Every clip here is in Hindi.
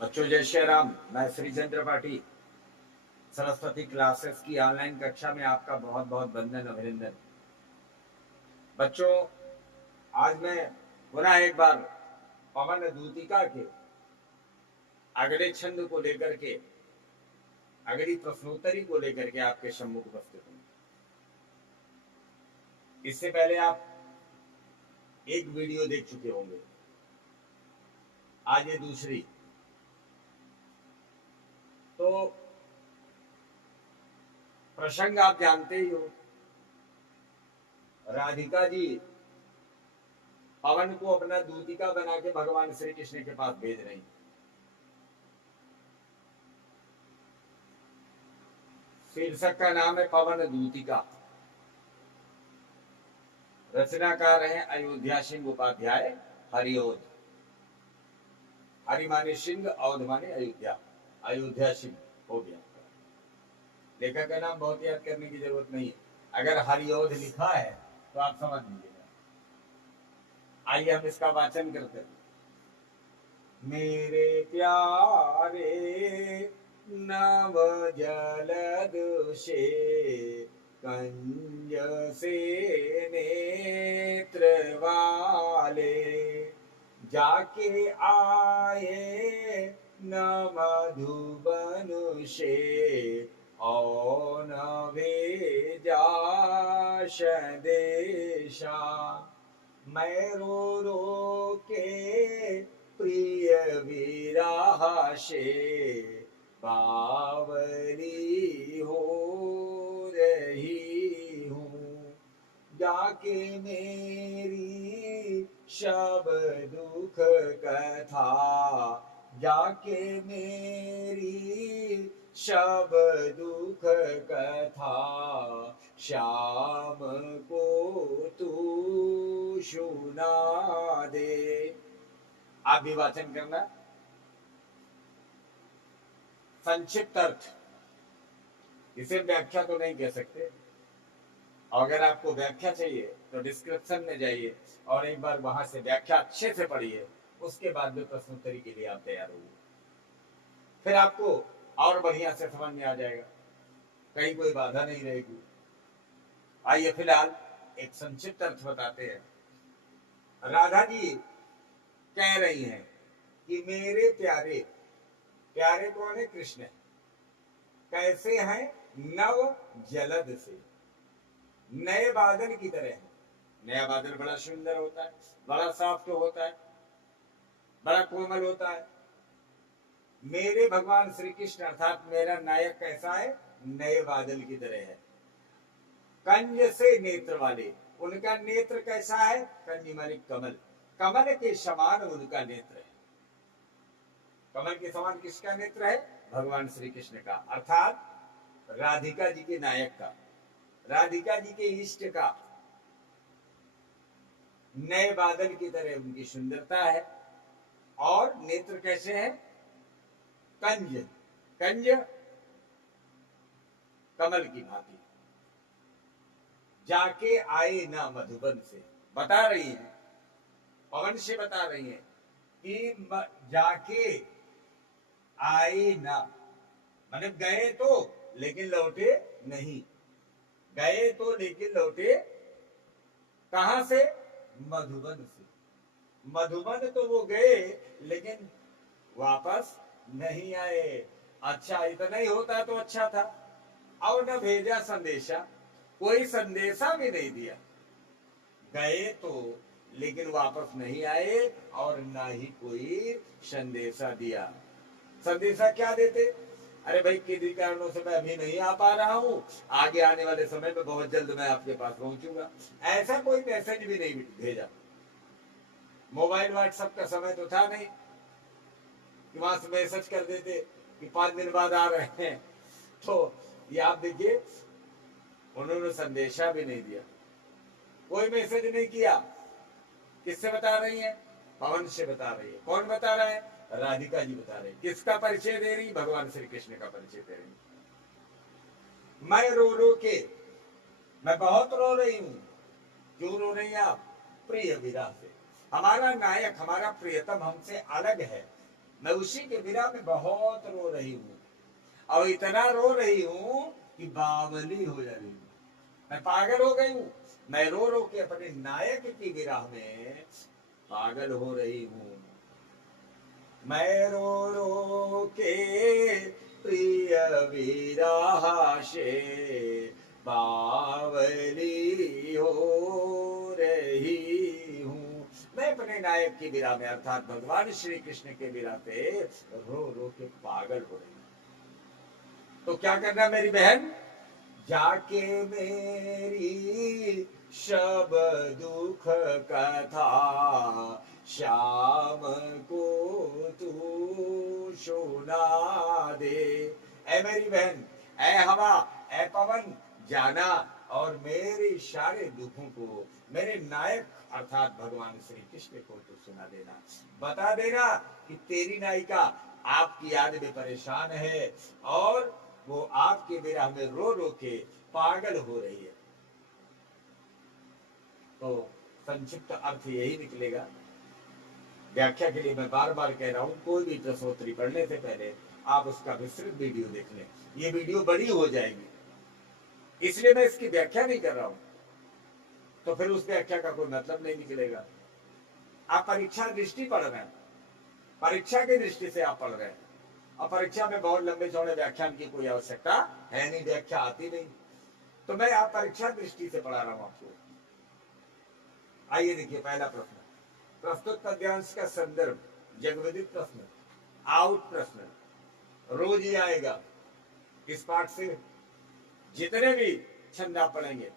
बच्चों जय श्री राम। मैं श्री चंद्र पाठी सरस्वती क्लासेस की ऑनलाइन कक्षा में आपका बहुत बहुत वंदन अभिनंदन। बच्चों आज मैं पुनः एक बार पवन दूतिका के अगले छंद को लेकर के अगली प्रश्नोत्तरी को लेकर के आपके सम्मुख उपस्थित हूँ। इससे पहले आप एक वीडियो देख चुके होंगे, आज ये दूसरी। तो प्रसंग आप जानते ही हो, राधिका जी पवन को अपना दूतिका बना के भगवान श्री कृष्ण के पास भेज रही। शीर्षक का नाम है पवन दूतिका। रचनाकार हैं अयोध्या सिंह उपाध्याय हरिओध। हरि माने सिंह, औध माने अयोध्या, अयोध्या सिंह हो गया। लेखक का नाम बहुत याद करने की जरूरत नहीं है, अगर हरिओध लिखा है तो आप समझ लीजिएगा। आइए हम इसका वाचन करते हैं। मेरे प्यारे नव जलद से कंज से नेत्र वाले, जाके आए न मधुबन से और न भेजा संदेशा। मैं रो रो के प्रिय विरह से बावरी हो रही हूँ। जाके मेरी सब दुख कथा, जाके मेरी सब दुख कथा श्याम को तू सुना दे। आप भी वाचन करना। संक्षिप्त अर्थ, इसे व्याख्या तो नहीं कह सकते। अगर आपको व्याख्या चाहिए तो डिस्क्रिप्शन में जाइए और एक बार वहां से व्याख्या अच्छे से पढ़िए, उसके बाद में प्रश्नोत्तरी के लिए आप तैयार होंगे। फिर आपको और बढ़िया से समझ में आ जाएगा, कहीं कोई बाधा नहीं रहेगी। आइए फिलहाल एक संक्षिप्त अर्थ बताते हैं। राधा जी कह रही हैं कि मेरे प्यारे, प्यारे कौन है? कृष्ण। कैसे हैं? नव जलद से, नए बादल की तरह है। नया बादल बड़ा सुंदर होता है, बड़ा सॉफ्ट होता है, बड़ा कोमल होता है। मेरे भगवान श्री कृष्ण अर्थात मेरा नायक कैसा है? नए बादल की तरह है। कंज से नेत्र वाले, उनका नेत्र कैसा है? कंज माने कमल, कमल के समान उनका नेत्र है। कमल के समान किसका नेत्र है? भगवान श्री कृष्ण का, अर्थात राधिका जी के नायक का, राधिका जी के इष्ट का। नए बादल की तरह उनकी सुंदरता है। और नेत्र कैसे है? कंज, कंज कमल की भांति। जाके आए ना मधुबन से, बता रही है, पवन से बता रही है कि जाके आए ना, मतलब गए तो लेकिन लौटे नहीं। गए तो लेकिन लौटे कहां से? मधुबन से। मधुबन तो वो गए लेकिन वापस नहीं आए। अच्छा, इतना ही होता तो अच्छा था। और न भेजा संदेशा, कोई संदेशा भी नहीं दिया। गए तो लेकिन वापस नहीं आए और ना ही कोई संदेशा दिया। संदेशा क्या देते? अरे भाई किसी कारणों से मैं अभी नहीं आ पा रहा हूँ, आगे आने वाले समय में बहुत जल्द मैं आपके पास पहुंचूंगा, ऐसा कोई मैसेज भी नहीं भेजा। मोबाइल व्हाट्सएप का समय तो था नहीं कि वहां से मैसेज कर देते कि 5 दिन बाद आ रहे हैं। तो ये आप देखिए, उन्होंने संदेशा भी नहीं दिया, कोई मैसेज नहीं किया। किससे बता रही है? पवन से बता रही है। कौन बता रहा है? राधिका जी बता रही। किसका परिचय दे रही? भगवान श्री कृष्ण का परिचय दे रही। मैं रो रो के, मैं बहुत रो रही हूं। क्यों रो रही हैं आप? प्रिय विरह से। हमारा नायक, हमारा प्रियतम हमसे अलग है, मैं उसी के विरह में बहुत रो रही हूँ, और इतना रो रही हूँ कि बावली हो जा रही हूँ, मैं पागल हो गई हूँ। मैं रो रो के अपने नायक की विरह में पागल हो रही हूँ। मैं रो रो के प्रिय विरह से बावली हो रही हूँ। मैं अपने नायक की विरह में अर्थात भगवान श्री कृष्ण के विरह पे रो रो के पागल हो रही हूँ। तो क्या करना मेरी बहन, जाके मेरी सब दुख कथा श्याम को तू सुना दे। ऐ मेरी बहन, ऐ हवा, ऐ पवन, जाना और मेरे सारे दुखों को मेरे नायक अर्थात भगवान श्री कृष्ण को तो सुना देना। बता देना कि तेरी नायिका आपकी याद में परेशान है और वो आपके विरह में रो रो के पागल हो रही है। तो संक्षिप्त अर्थ यही निकलेगा। व्याख्या के लिए मैं बार बार कह रहा हूं, कोई भी प्रश्नोत्तरी पढ़ने से पहले आप उसका विस्तृत वीडियो देख लें। ये वीडियो बड़ी हो जाएगी, इसलिए मैं इसकी व्याख्या नहीं कर रहा हूं, तो फिर उस व्याख्या का कोई मतलब नहीं निकलेगा। आप परीक्षा दृष्टि पढ़ रहे हैं, परीक्षा की दृष्टि से आप पढ़ रहे हैं, और परीक्षा में बहुत लंबे चौड़े व्याख्यान की कोई आवश्यकता है नहीं, व्याख्या आती नहीं। तो मैं आप परीक्षा दृष्टि से पढ़ा रहा हूं आपको। आइए देखिए पहला प्रश्न, प्रस्तुत पद्यांश का संदर्भ जगविदित प्रश्न, आउट प्रश्न, रोज ही आएगा। इस पाठ से जितने भी छंद आप पढ़ेंगे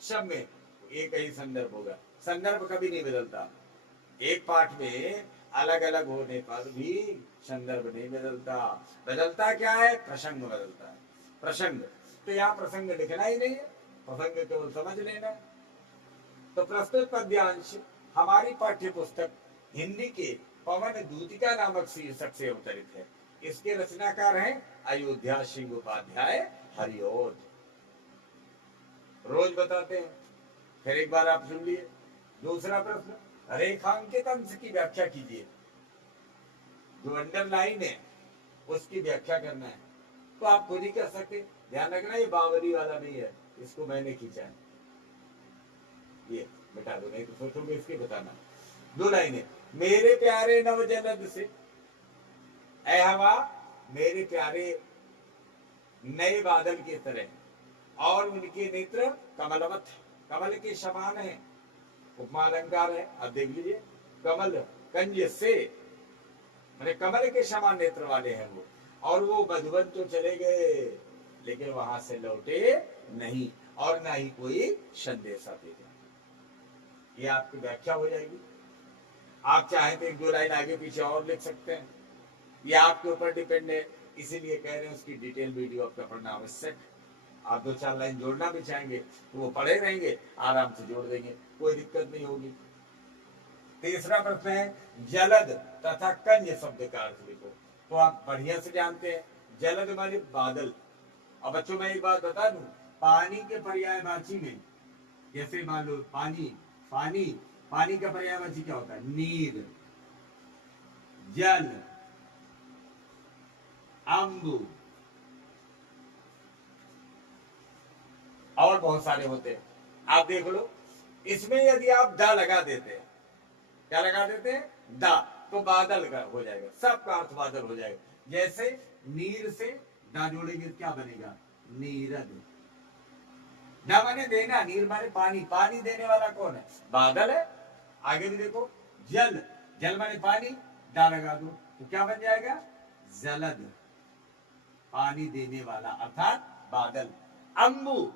सब में एक ही संदर्भ होगा, संदर्भ कभी नहीं बदलता। एक पाठ में अलग अलग होने पर भी संदर्भ नहीं बदलता। बदलता क्या है, प्रसंग बदलता है। प्रसंग तो यहाँ प्रसंग लिखना ही नहीं है, प्रसंग केवल समझ लेना है। तो प्रस्तुत पद्यांश हमारी पाठ्य पुस्तक हिंदी के पवन दूतिका नामक शीर्षक से अवतरित है। इसके रचनाकार हैं अयोध्या सिंह उपाध्याय हरिओध। रोज बताते हैं, फिर एक बार आप सुन लिए। दूसरा प्रश्न, रेखांकित अंश की व्याख्या कीजिए। जो अंडरलाइन है उसकी व्याख्या करना है। तो आप खुद ही कर सकते, ध्यान रखना ये बावली वाला नहीं है, इसको मैंने खींचा है, ये बता दो, नहीं तो सोचोगे इसके बताना। 2 लाइनें, मेरे प्यारे नवजलद से, ऐ हवा मेरे प्यारे नए बादल की तरह, और उनके नेत्र कमलवत, कमल के समान है। उपमा अलंकार है, अब देख लीजिए। कमल कंज से, मैंने कमल के समान नेत्र वाले हैं वो, और वो मधुबन तो चले गए लेकिन वहां से लौटे नहीं, और ना ही कोई संदेशा देगा। ये आपकी व्याख्या हो जाएगी। आप चाहें तो 1-2 लाइन आगे पीछे और लिख सकते हैं, ये आपके ऊपर डिपेंड है, इसीलिए कह रहे हैं उसकी डिटेल वीडियो आपका पढ़ना आवश्यक। आप 2-4 लाइन जोड़ना भी चाहेंगे तो वो पढ़े रहेंगे, आराम से जोड़ देंगे, कोई दिक्कत नहीं होगी। तीसरा प्रश्न है, जलद तथा कंज शब्द का अर्थ लिखो। तो आप बढ़िया से जानते हैं, जलद माने बादल। अब बच्चों मैं एक बात बता दूं, पानी के पर्यायवाची में, जैसे मान लो पानी, पानी, पानी का पर्यायवाची क्या होता है, नीर, जल, अम्बु, और बहुत सारे होते हैं। आप देख लो, इसमें यदि आप दा लगा देते हैं, क्या लगा देते हैं, दा, तो बादल का हो जाएगा, सबका अर्थ बादल हो जाएगा। जैसे नीर से दा जोड़ेंगे क्या बनेगा, नीरद। दा माने देना, नीर माने पानी, पानी देने वाला कौन है, बादल है। आगे भी देखो, जल, जल माने पानी, दा लगा दो तो क्या बन जाएगा, जलद, पानी देने वाला अर्थात बादल। अम्बु,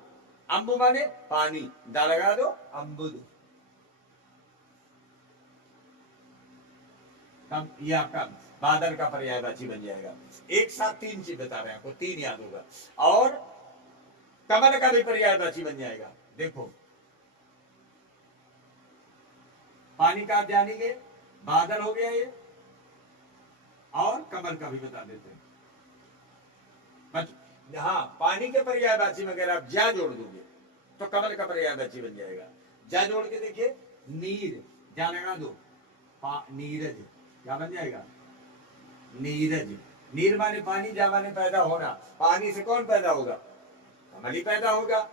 अम्बु माने पानी, दा लगा दो, अम्बुद। ये आपका बादल का पर्यायवाची बन जाएगा। एक साथ 3 चीज बता रहे हैं आपको, 3 याद होगा। और कमल का भी पर्यायवाची बन जाएगा। देखो, पानी का आप जानेंगे, बादल हो गया ये, और कमल का भी बता देते हैं। हाँ, पानी के पर्यायवाची में अगर आप जा जोड़ दोगे तो कमल का पर्यायवाची बन जाएगा। जा जोड़ के देखिए, नीर, जा लगा दो, नीरज, क्या बन जाएगा, नीरज, नीर माने पानी, जा माने पैदा होना। पानी से कौन पैदा होगा? कमल ही पैदा होगा।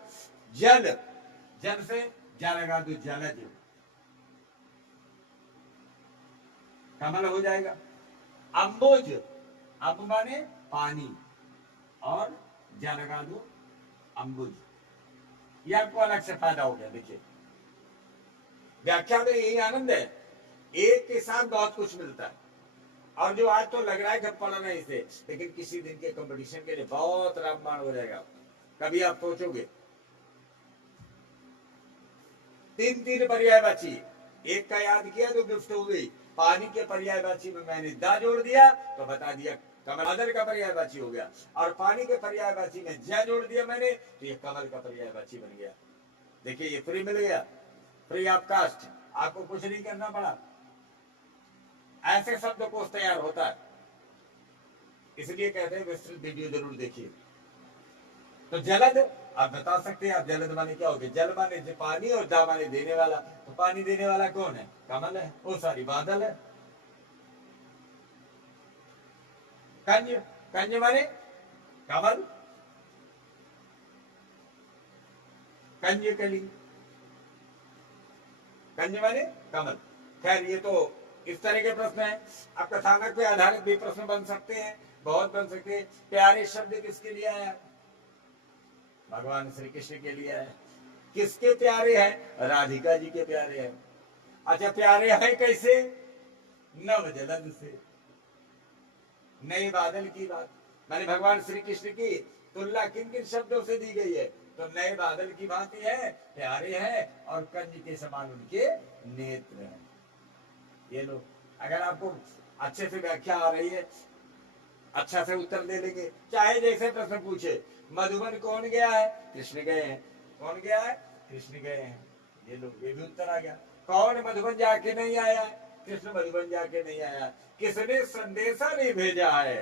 जल, जल से जा लगा दो जलज, कमल हो जाएगा। अम्बुज, अम्ब माने पानी और जा लगा दो अम्बुज, ये आपको अलग से फायदा हो गया। देखिए व्याख्या में यही आनंद है, एक के साथ बहुत कुछ मिलता है। और जो आज तो लग रहा है कि पढ़ नहीं से, लेकिन किसी दिन के कंपटीशन के लिए बहुत रामबाण हो जाएगा। कभी आप सोचोगे तीन तीन पर्यायवाची, एक का याद किया तो गिफ्ट हो गई। पानी के पर्यायवाची में मैंने दा जोड़ दिया तो बता दिया कमल बादल का पर्यायवाची हो गया, और पानी के पर्यायवाची में ज्या जोड़ दिया मैंने तो ये कमल का पर्यायवाची बन गया। देखिए ये फ्री मिल गया, फ्री ऑफ कास्ट, आपको कुछ नहीं करना पड़ा। ऐसे शब्दकोश तैयार होता है, इसलिए कहते हैं विस्तृत वीडियो जरूर देखिए। तो जलद आप बता सकते हैं, आप जलद माने क्या हो गया? जल माने पानी और जा माने देने वाला। तो पानी देने वाला कौन है? कमल है, वो सारी बादल है। कंज, कंज माने कमल, कंज कली, कंज माने कमल। खैर ये तो इस तरह के प्रश्न है। अब कथानक पे आधारित भी प्रश्न बन सकते हैं, बहुत बन सकते हैं। प्यारे शब्द किसके लिए आया? भगवान श्री कृष्ण के लिए है। किसके प्यारे हैं? राधिका जी के प्यारे हैं। अच्छा प्यारे हैं कैसे? नव जलद से, नए बादल की बात माने भगवान श्री कृष्ण की तुलना किन किन शब्दों से दी गई है? तो नए बादल की भांति है, प्यारे हैं, और कंज के समान उनके नेत्र हैं। ये लो, अगर आपको अच्छे से व्याख्या आ रही है, अच्छा से उत्तर दे लेंगे। चाहे जैसे प्रश्न पूछे, मधुबन कौन गया है? कृष्ण गए हैं। कौन गया है? कृष्ण गए हैं। ये लोग, ये भी उत्तर आ गया। कौन मधुबन जाके नहीं आया? कृष्ण मधुबन जाके नहीं आया। किसने संदेशा नहीं भेजा है?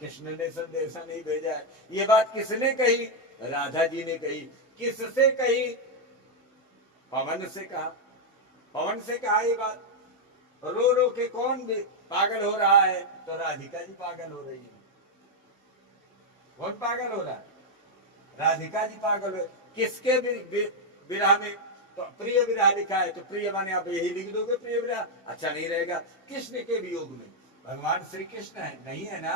कृष्ण ने संदेशा नहीं भेजा है। ये बात किसने कही? राधा जी ने कही। किससे कही? पवन से कहा। पवन से कहा ये बात। रो रो के कौन पागल हो रहा है? तो राधिका जी पागल हो रही है। कौन पागल हो रहा है? राधिका जी पागल हो। किसके विरह में? तो प्रिय विरह लिखा है, तो प्रिय माने आप यही लिख दोगे प्रिय विरह, अच्छा नहीं रहेगा। कृष्ण के वियोग में, भगवान श्री कृष्ण है नहीं है ना,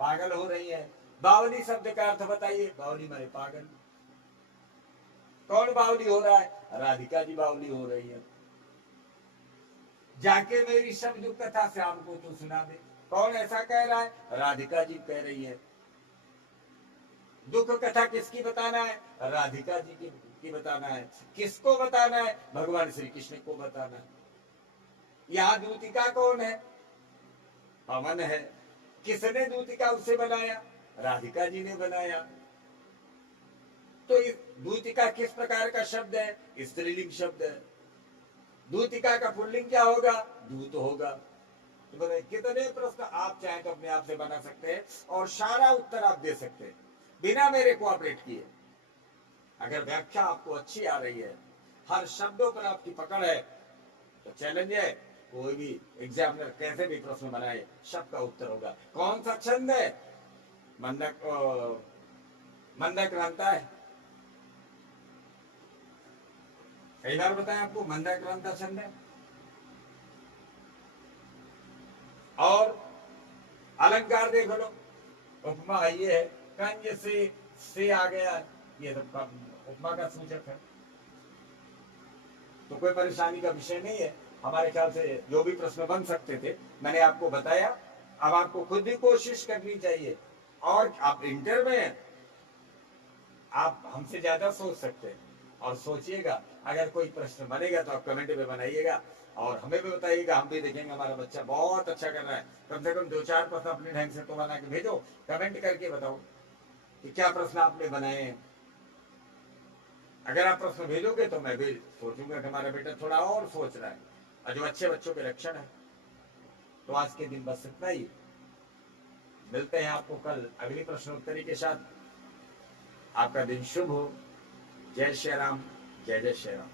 पागल हो रही है। बावली शब्द का अर्थ बताइए। बावली माने पागल। कौन बावली हो रहा है? राधिका जी बावली हो रही है। जाके मेरी शब्द कथा श्याम को तो सुना दे। कौन ऐसा कह रहा है? राधिका जी कह रही है। दुख कथा किसकी बताना है? राधिका जी की बताना है। किसको बताना है? भगवान श्री कृष्ण को बताना है। यहाँ दूतिका कौन है? पवन है। किसने दूतिका उससे बनाया? राधिका जी ने बनाया। तो दूतिका किस प्रकार का शब्द है? स्त्रीलिंग शब्द है। दूतिका का पुल्लिंग क्या होगा? दूत होगा। तो कितने प्रश्न आप चाहे तो अपने आप से बना सकते हैं और सारा उत्तर आप दे सकते हैं बिना मेरे कोऑपरेट किए। अगर व्याख्या आपको अच्छी आ रही है, हर शब्दों पर आपकी पकड़ है, तो चैलेंज है, कोई भी एग्जामिनर कैसे भी प्रश्न बनाए, सबका उत्तर होगा। कौन सा छंद है? मंदक, मंदक क्रांता है। कई बार बताएं आपको, मंदक क्रांता छंद है। और अलंकार देख लो, उपमा ये है, कंज से आ गया, ये सब उपमा का सूचक है। तो कोई परेशानी का विषय नहीं है। हमारे ख्याल से जो भी प्रश्न बन सकते थे मैंने आपको बताया। अब आपको खुद भी कोशिश करनी चाहिए, और आप इंटर में आप हमसे ज्यादा सोच सकते हैं, और सोचिएगा। अगर कोई प्रश्न बनेगा तो आप कमेंट में बनाइएगा और हमें भी बताइएगा, हम भी देखेंगे हमारा बच्चा बहुत अच्छा कर रहा है। कम से कम 2-4 प्रश्न अपने ढंग से तो बना के भेजो, कमेंट करके बताओ कि क्या प्रश्न आपने बनाए हैं। अगर आप प्रश्न भेजोगे तो मैं भी सोचूंगा कि हमारा बेटा थोड़ा और सोच रहा है, और जो अच्छे बच्चों के लक्षण है। तो आज के दिन बस इतना ही। मिलते हैं आपको कल अगली प्रश्नोत्तरी के साथ। आपका दिन शुभ हो। जय श्री राम, जय जय श्री राम।